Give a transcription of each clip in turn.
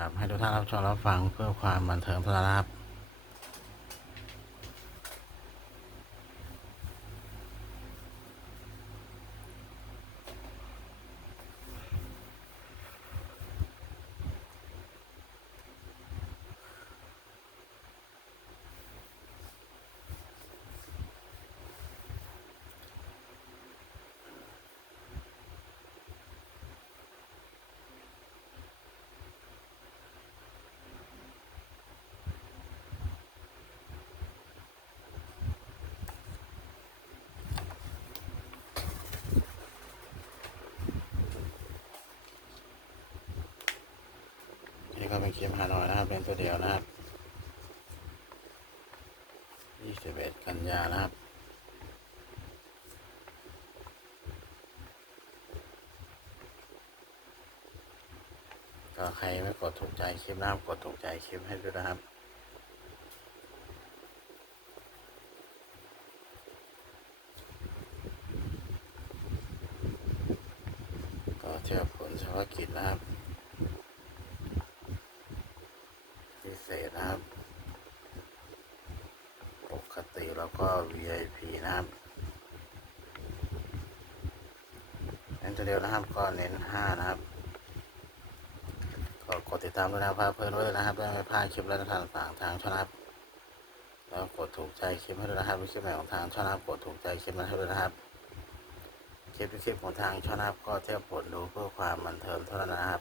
ครับ ให้ทุกท่านรับชมรับฟังเพื่อความบันเทิงเท่านั้นครับ นี่ก็ เป็นคลิปฮานอยนะครับเป็นตัวเดียวนะครับ21กันยานะครับก็ใครไม่กดถูกใจคลิปนะครับกดถูกใจคลิปให้ด้วยนะครับก็เที่ยวผลเฉพาะกิจนะครับ พิเศ ษนะครับ ปกติแล้วก็ VIP นะครับเน้นตัวเดียวนะครับก็เน้น5นะครับ ก็กดติดตามด้วยนะครับเพื่อนไว้ด้วยนะครับเพื่อไม่พลาดคลิปและทางต่างทางช่องนะครับ แล้วกดถูกใจคลิปให้ด้วยนะครับคลิปใหม่ของทางช่องนะครับกดถูกใจคลิปนั้นให้ด้วยนะครับคลิปคลิปของทางช่องนะครับก็เที่ยวผลดูเพื่อความบันเทิงเท่านั้นนะครับ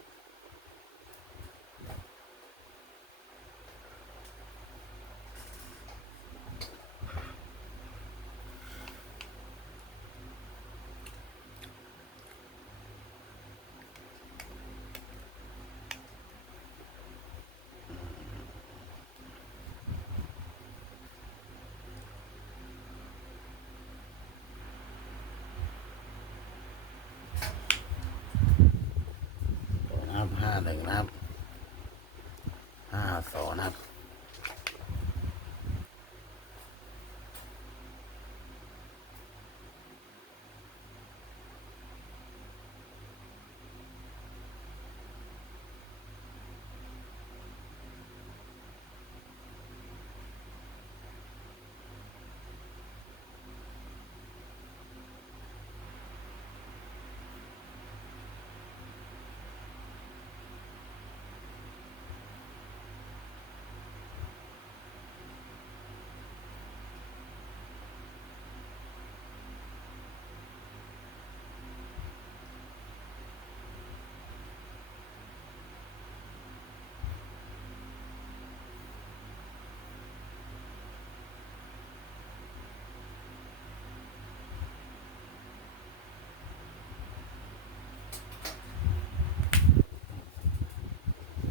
ห้าหนึ่งนะครับห้าสองนะครับ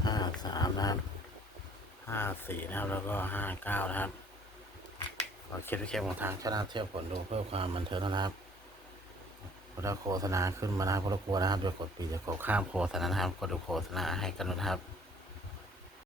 ห้าสามนะครับห้าสี่นะครับ แล้วก็ห้าเก้านะครับ ขอคิดวิเคราะห์ของทางชนะเที่ยวผลดูเพื่อความบันเทิงนะครับพอโฆษณาขึ้นมานะครับพอรบกวนะครับจะกดปีจะกดข้ามโฆษณานะครับกดดูโฆษณาให้กันนะครับ